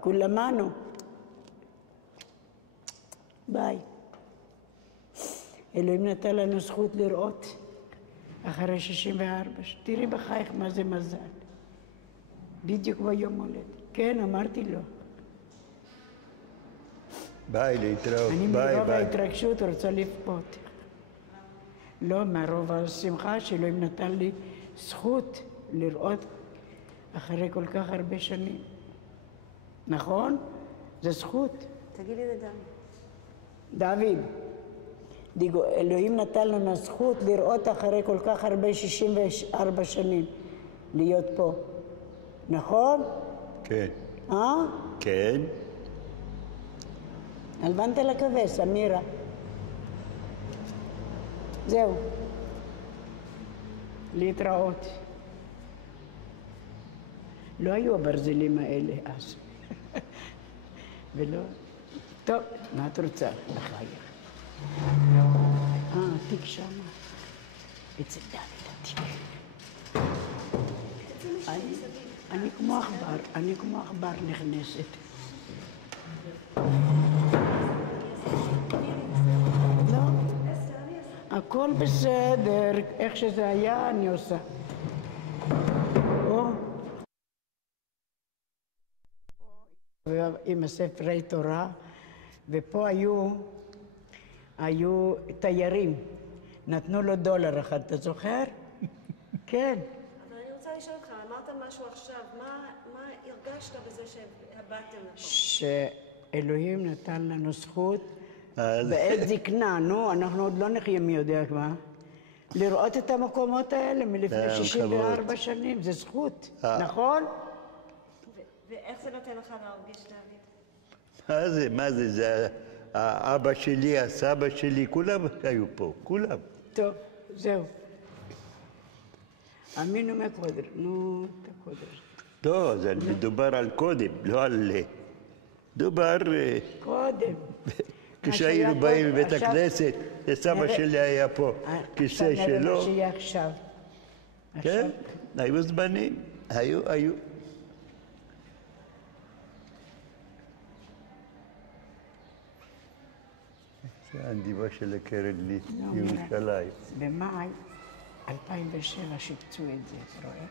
כולמנו. ביי. אלוהים נתן לנו זכות לראות אחרי 64. תראי בחייך מה זה מזל. בדיוק ביום הולדת. כן, אמרתי לו. ביי, להתראות. אני ביי, מרוב ביי. ההתרגשות רוצה לבכות. לא, מרוב השמחה שאלוהים נתן לי זכות לראות אחרי כל כך הרבה שנים. נכון? זה זכות. תגידי לדוד. דוד, דיגו, אלוהים נתן לנו זכות לראות אחרי כל כך הרבה 64 שנים להיות פה. נכון? כן. אה? כן. הלבנת לכבש, אמירה. זהו. להתראות. לא היו הברזלים האלה אז. ולא... טוב, מה את רוצה? בחייך. התיק שמה. אצל דוד התיק. אני כמו עכבר נכנסת. לא, הכל בסדר, איך שזה היה אני עושה. עם הספרי תורה, ופה היו תיירים, נתנו לו $1 אחד, אתה זוכר? כן. אבל אני רוצה לשאול אותך, אמרת משהו עכשיו, מה הרגשת בזה שהבאתם לפה? שאלוהים נתן לנו זכות בעת זקנה, אנחנו עוד לא נחיה מי יודע מה, לראות את המקומות האלה מלפני 64 שנים, זה זכות, נכון? ואיך זה נותן לך להרגיש, דוד? מה זה? זה האבא שלי, הסבא שלי, כולם היו פה, כולם. טוב, זהו. אמינו מקודר, נו, תקודר. לא, זה מדובר על קודם, לא על... דובר... קודם. כשהיינו באים לבית הכנסת, סבא שלי היה פה, כיסא שלו. עכשיו נראה מה שיהיה עכשיו. כן, היו זמנים, היו. זה הנדיבה של הקרן לירושלים. במאי 2007 שיפצו את זה, אתה רואה?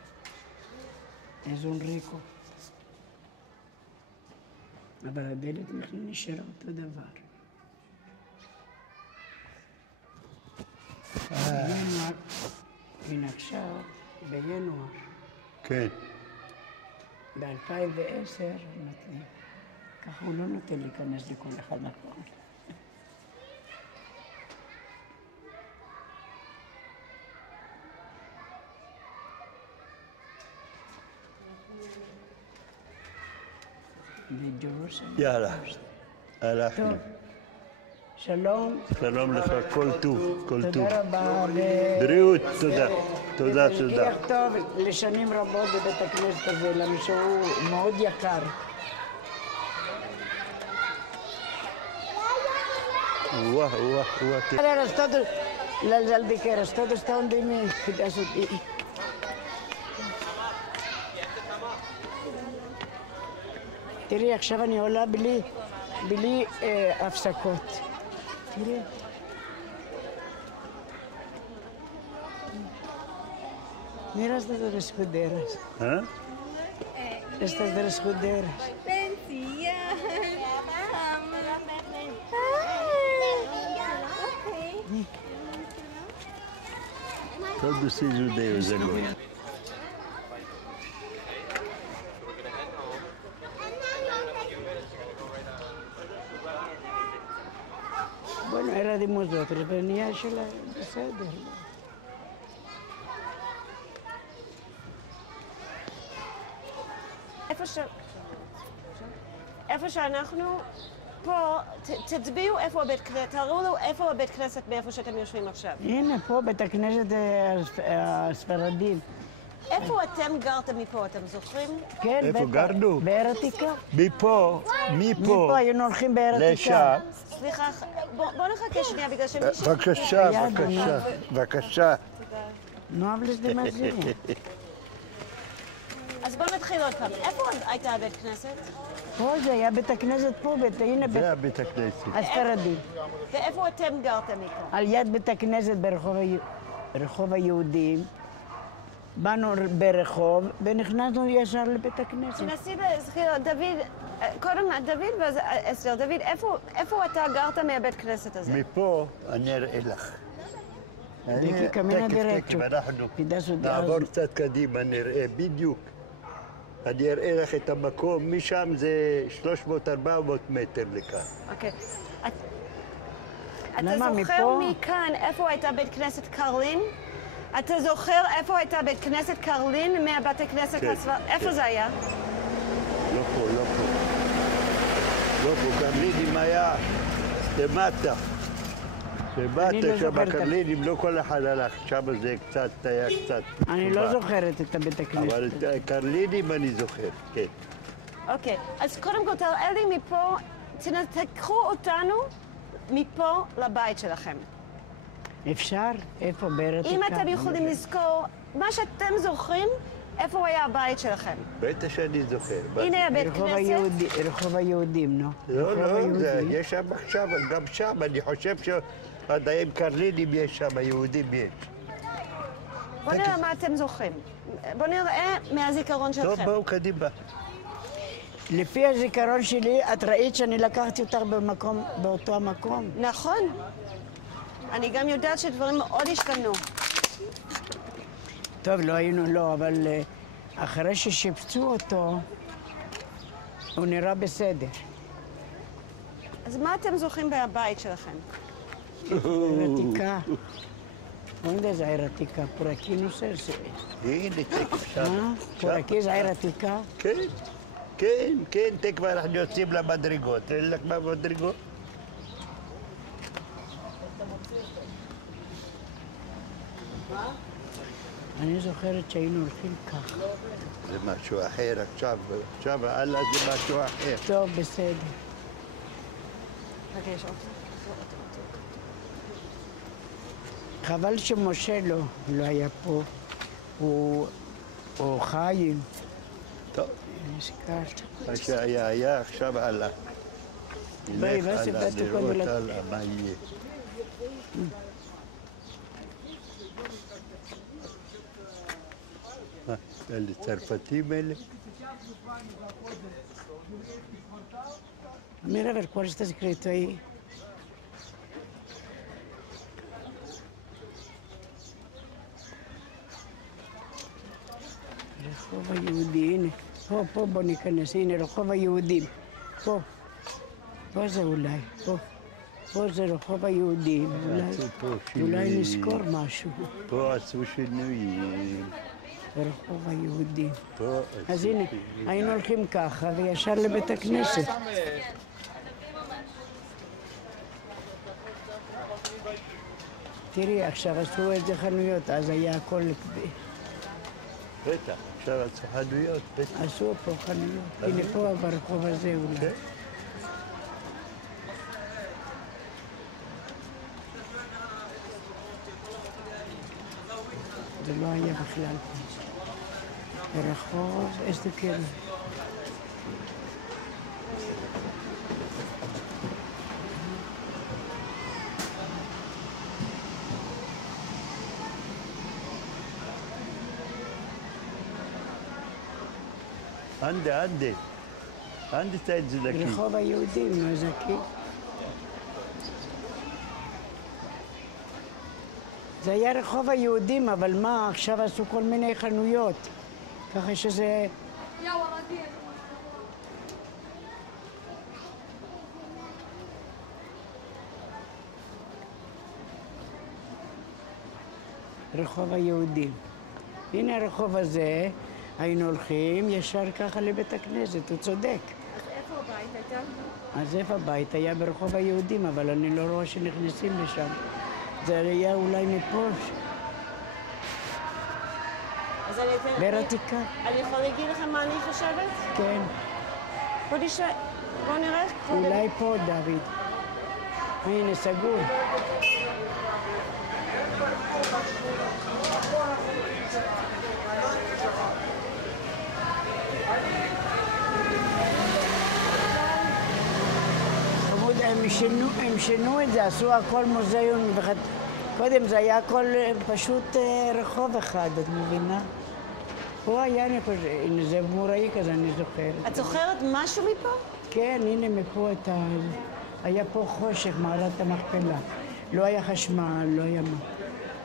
איזון ריקו. אבל הדלת נשארה אותו דבר. בינואר, הנה עכשיו, בינואר. כן. ב-2010 נותנים. ככה הוא לא נותן להיכנס לכל אחד נכון. יאללה, הלכנו. שלום. שלום לך, כל טוב, כל טוב. תודה רבה. בריאות, תודה. תודה. ושליח טוב לשנים רבות בבית הכנסת הזה, למה שהוא מאוד יקר. וואו. L'aldicheras, todos están de mí. תראי, עכשיו אני עולה בלי הפסקות. תראי. Mira estas de las escuderas. ¿Ah? Estas de las escuderas. Bencia. Todos esses judeus agora. Bueno, era de nosotros, venía שלה בסדר. איפה שאנחנו פה, תצביעו איפה הבית כנסת, תראו לו איפה הבית כנסת מאיפה שאתם יושבים עכשיו. הנה, פה בית הכנסת הספרדים. איפה אתם גרתם מפה, אתם זוכרים? כן, איפה גרנו? בעיר עתיקה. מפה מפה היינו הולכים בעיר עתיקה. לשם. סליחה, בוא נחכה שנייה בגלל שמישהו... בבקשה. No hables demasiado. אז בואו נתחיל עוד פעם. איפה הייתה הבית כנסת? פה זה היה בית הכנסת פה, הנה זה הבית הכנסת. הספרדי. ואיפה אתם גרתם מפה? על יד בית הכנסת ברחוב היהודים. באנו ברחוב ונכנסנו ישר לבית הכנסת. תנסי להזכיר, דוד, קודם דוד ואז אסתר. דוד, איפה אתה גרת מהבית כנסת הזה? מפה אני אראה לך. דקי קמינה דירקטו. אנחנו פידסו נעבור קצת קדימה, נראה בדיוק. אני אראה לך את המקום, משם זה 300-400 מטר לכאן. אוקיי. אתה למה, זוכר מפה? מכאן איפה הייתה בית כנסת קרלין? אתה זוכר איפה הייתה בית כנסת קרלין מהבתי כנסת כן, הספר... איפה זה היה? לא פה, לא פה. לא פה, קרלינים היה למטה. אני לא למטה שם זוכרת. הקרלינים, לא כל אחד הלך, שם זה קצת, היה קצת... אני לא זוכרת את הבית הכנסת. אבל את הקרלינים אני זוכר, כן. אוקיי, אז קודם כל תראה לי מפה, תקחו אותנו מפה לבית שלכם. אפשר? איפה? בארץ אם אתם יכולים לזכור, מה שאתם זוכרים, איפה היה הבית שלכם. בטח שאני זוכר. הנה הבית כנסת. רחוב היהודים, נו. לא, רחוב לא, היהודים. יש שם עכשיו, גם שם, אני חושב שעדיין קרלינים יש שם, היהודים יש. בואו נראה מה אתם זוכרים. בואו נראה מהזיכרון טוב, שלכם. בואו קדימה. לפי הזיכרון שלי, את ראית שאני לקחתי אותך באותו המקום? נכון. אני גם יודעת שדברים מאוד השתנו. טוב, לא היינו, לא, אבל אחרי ששיפצו אותו, הוא נראה בסדר. אז מה אתם זוכרים מהבית שלכם? עיר עתיקה. ¿Dónde es עיר עתיקה? por aquí no sé. הנה, תכף שם. por aquí es עיר עתיקה? כן, כן, כן, תכף אנחנו יוצאים למדרגות. אין לך מה מדרגות? אני זוכרת שהיינו הולכים ככה. זה משהו אחר עכשיו הלאה זה משהו אחר. טוב, בסדר. אוקיי, יש עוד. חבל שמשה לא היה פה. או חיים. טוב, נזכרת. מה שהיה, עכשיו הלאה. ביי, נלך בסדר, הלאה, תתוקן לראות ולת- הלאה מה יהיה. אלה צרפתים אלה? Mira a ver cuál está escrito ahí. רחוב היהודי, הנה. פה בוא ניכנס, הנה רחוב היהודים. פה זה אולי, פה זה רחוב היהודים. אולי נזכור משהו. פה עשו שינויים. ברחוב היהודים. פה אז עשו הנה, שינויים. היינו הולכים ככה וישר לבית הכנסת. תראי, עכשיו עשו את זה חנויות, אז היה הכל... בטח, עכשיו עשו חנויות, בטח. עשו פה חנויות. הנה פה ברחוב הזה אולי. כן. זה לא היה בכלל פה. ברחוב, איזה כאילו. אנדה está את זה דקי. רחוב היהודים, נו, איזה כאילו. זה היה רחוב היהודים, אבל מה, עכשיו עשו כל מיני חנויות. ככה שזה... רחוב היהודים. הנה הרחוב הזה, היינו הולכים ישר ככה לבית הכנסת, הוא צודק. אז איפה הבית הייתה? אז איפה הבית? היה ברחוב היהודים, אבל אני לא רואה שנכנסים לשם. זה היה אולי מפה, אז אני אתן... בעיר עתיקה. אני יכולה להגיד לכם מה אני חושבת? כן, בוא נראה. אולי פה, דוד. הנה, סגור. הם שינו את זה, עשו הכל מוזיאון. קודם זה היה הכל פשוט רחוב אחד, את מבינה? פה היה, אני חושבת, הנה זה מוראי כזה, אני זוכרת. את זוכרת משהו מפה? כן, הנה מפה את ה... היה פה חושך, מערת המכפלה. לא היה חשמל, לא היה מה.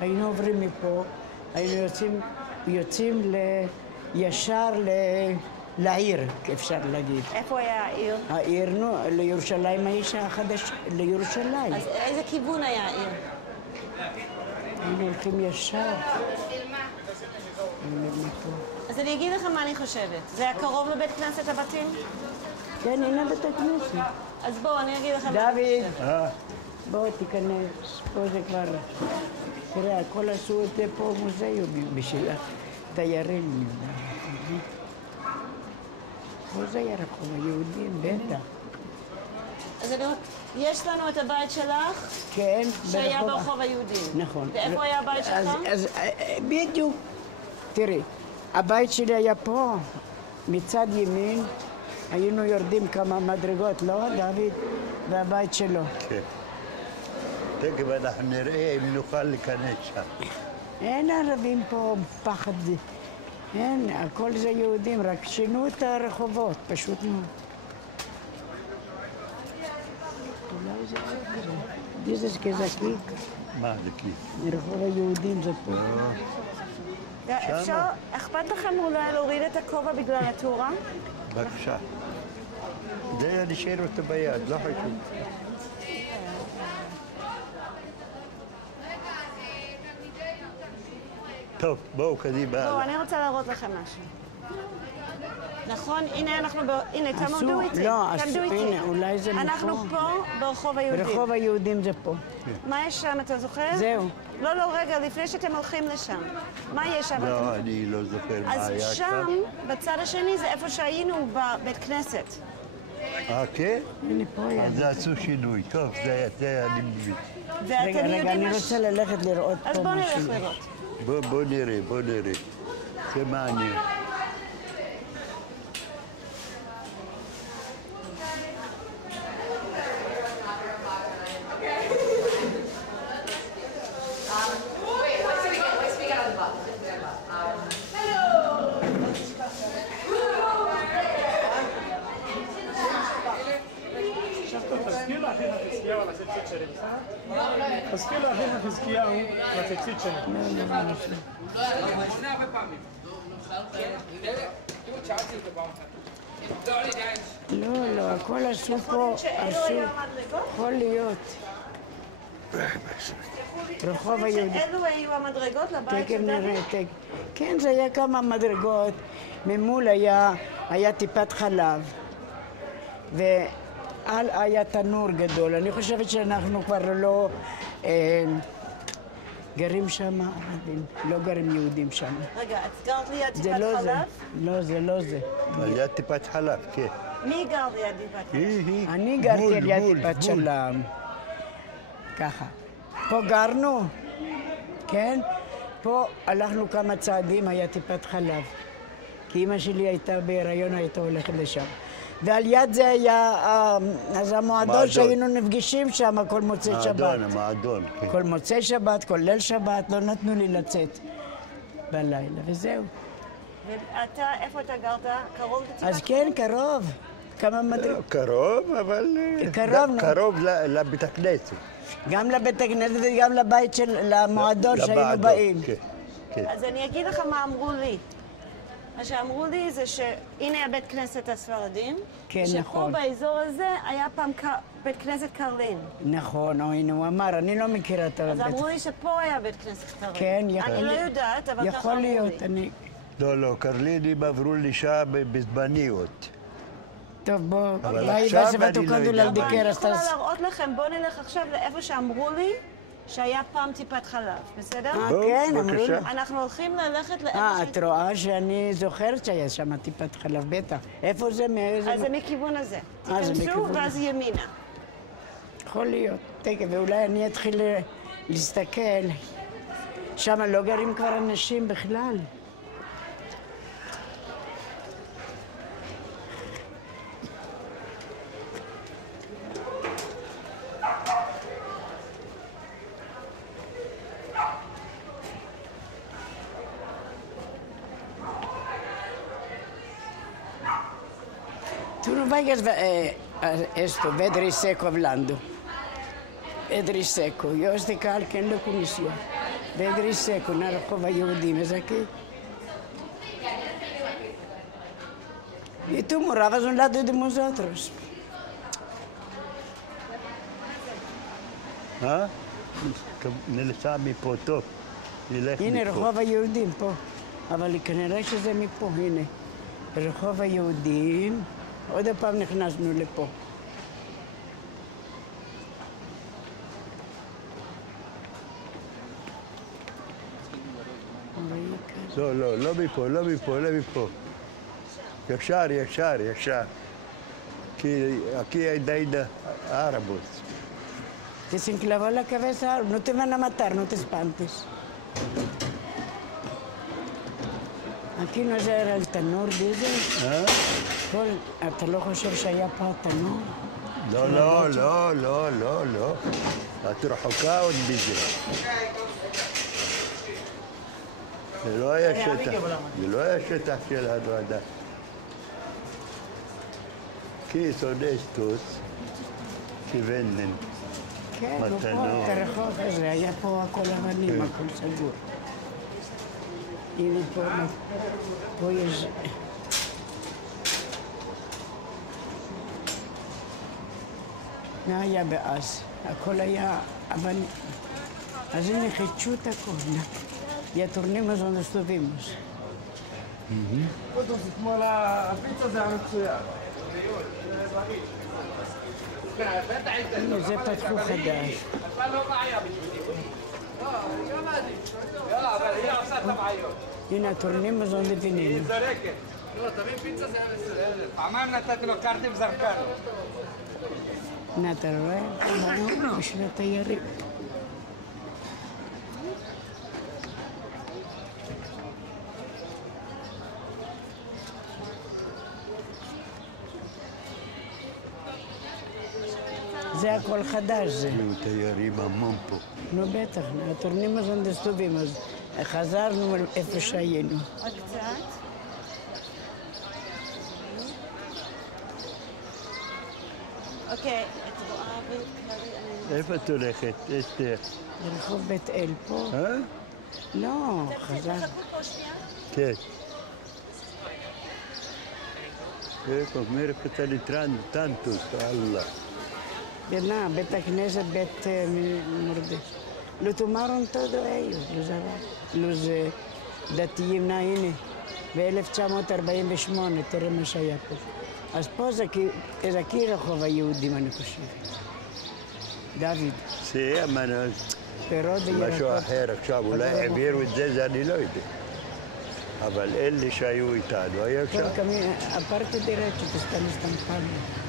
היינו עוברים מפה, היינו יוצאים ישר לעיר, אפשר להגיד. איפה היה העיר? העיר, נו, לירושלים האישה החדשה, לירושלים. אז איזה כיוון היה העיר? היינו הולכים ישר. אז אני אגיד לכם מה אני חושבת. זה היה קרוב לבית כנסת הבתים? כן, הנה בית הכנסת. אז בואו, אני אגיד לכם מה אני דוד, חושבת. בוא תיכנס, פה זה כבר... תראה, הכל עשו את זה פה מוזיאום בשביל התיירים. פה זה היה רחוב היהודים, בטח. אז יש לנו את הבית שלך, כן, שהיה ברחוב היהודים. נכון. ואיפה היה הבית שלך? אז בדיוק, תראי, הבית שלי היה פה, מצד ימין, היינו יורדים כמה מדרגות, לא, דוד? והבית שלו. כן. תכף אנחנו נראה אם נוכל להיכנס שם. אין ערבים פה פחד, אין, הכל זה יהודים, רק שינו את הרחובות, פשוט מאוד. אולי זה כזה. דיזס כזקיק. מה זה כלי? רחוב היהודים זה פה. אפשר, אכפת לכם אולי להוריד את הכובע בגלל התאורה? בבקשה. זה נשאר אותו ביד, לא חשוב. טוב, בואו קדימה. בואו, אני רוצה להראות לכם משהו. נכון? הנה אנחנו הנה, תעמדו איתי. לא, תעמדו איתי. הנה, אולי זה מפה. אנחנו פה ברחוב היהודים. רחוב היהודים זה פה. מה יש שם, אתה זוכר? זהו. לא, לא, רגע, לפני שאתם הולכים לשם. מה יש שם? לא, אני לא זוכר מה אז היה שם, בצד השני, זה איפה שהיינו בבית כנסת. כן? הנה פה היה. אז זה עשו שינוי. טוב, זה אני מבין. ואתם רגע, יודעים אני מה רוצה ללכת לראות אז פה בואו נלך משהו. לראות. בוא נראה, בוא נראה. זה מעניין. תזכיר לאחיך חזקיהו על הציצית שלי, בסדר? תזכיר לאחיך חזקיהו על הציצית שלי. שני הרבה פעמים. שאלתי אותו פעם אחת. לא, אני יודע. לא, לא, הכל עשו פה, עשו, יכול להיות. רחוב היהודים. אלו היו המדרגות לבית תכף של נראה, דוד? תכף. כן, זה היה כמה מדרגות. ממול היה טיפת חלב. ועל היה תנור גדול. אני חושבת שאנחנו כבר לא גרים שם ערבים. לא גרים יהודים שם. רגע, את גרת ליד זה טיפת לא זה. חלב? לא, זה לא זה. היה טיפת חלב, כן. מי גר ליד טיפת חלב? היא. אני גרתי על יד בול, טיפת בול. שלם. ככה. פה גרנו, כן? פה הלכנו כמה צעדים, היה טיפת חלב. כי אמא שלי הייתה בהיריון, הייתה הולכת לשם. ועל יד זה היה, אז המועדון מועדון. שהיינו נפגשים שם כל מוצאי שבת. המועדון, כן. כל מוצאי שבת, כל ליל שבת, לא נתנו לי לצאת בלילה, וזהו. ואתה, איפה אתה גרת? קרוב לטיפת אז כן, קרוב. כמה מדרגות. קרוב, אבל... קרוב, נו. קרוב לבית הכנסת. גם לבית הכנסת וגם לבית של, למועדון שהיינו למועדון, באים. כן, כן. אז אני אגיד לך מה אמרו לי. מה שאמרו לי זה שהנה הבית כנסת הספרדים. כן, שפה נכון. באזור הזה היה פעם בית כנסת קרלין. נכון, או הנה הוא אמר, אני לא מכירה את אז הבית. אמרו לי שפה היה בית כנסת קרלין. כן, יכול אני לא להיות. יודעת, אבל ככה יכול אמרו לי. להיות, אני... לא, לא, קרלינים עברו לשם בזמניות. טוב, בוא, אבל ביי עכשיו בסוף אני tu לא cuando יודע la מה. אני aldiqueras יכולה estás... להראות לכם, בואו נלך עכשיו לאיפה שאמרו לי שהיה פעם טיפת חלב, בסדר? בוא, כן, אמרו לי. בבקשה. אנחנו הולכים ללכת לאיפה את רואה שאני זוכרת שהיה שם טיפת חלב, בטח. איפה זה, מאיזה... אז זה מכיוון הזה. זה תיכנסו מכיוון ואז ימינה. יכול להיות. תכף, ואולי אני אתחיל להסתכל. שם לא גרים כבר אנשים בכלל. non vai che esto, vedri secco avlando. Vedri secco, io sti calche non lo conosco. Vedri secco, na rokova Yehudim, es aqui. E tu moravas ao lado de nós outros. נלסע מפה, טוב. נלך הנה מפה. רחוב היהודים פה. אבל כנראה שזה מפה, הנה. רחוב היהודים, עוד פעם נכנסנו לפה. לא, לא, לא מפה, לא מפה, לא מפה. ישר, ישר, ישר. כי aquí hay daida árabes. Te se enclavó la cabeza, no te van a matar, no te espantes. Aquí no era el tanur, dice. אתה לא חושב שהיה פה התנור? לא, לא, לא, לא, לא, לא. את רחוקה עוד מזה. זה לא היה שטח, זה לא היה שטח של הוועדה. כי סודסטוס, כיוונן. כן, הוא פה, את הרחוב הזה, היה פה הכל אבנים, הכל סגור. הנה פה יש... מה היה באז? הכל היה אבנים. אז הנה חידשו את הכל. יא tornemos donde estuvimos. הפיצה זה המצוין. הנה, זה פתחו חדש. הנה, tornemos donde vinimos. פעמיים נתתי לו קרטי וזרקה לו. הנה, אתה רואה? אמרנו, בשביל התיירים. זה הכל חדש זה. תיירים המון פה. נו בטח, הטורנים הזו דסטובים, אז חזרנו איפה שהיינו. עוד קצת. אוקיי, את רואה וכללי... איפה את הולכת, אסתר? ברחוב בית אל פה? לא, חזר. תחכו פה שנייה. כן. איפה, אומרת קצת טנטוס, אללה. No, בית הכנסת, בית מורדס. Lo tomaron todo ellos, los דתיים, הנה, ב-1948, תראה מה שהיה פה. אז פה זה כי רחוב היהודים, אני חושב. דוד. זה אמנות. פירות וירקות. משהו אחר עכשיו, אולי העבירו את זה אני לא יודע. אבל אלה שהיו איתנו, היה אפשר. Aparte derecho, te están estampando.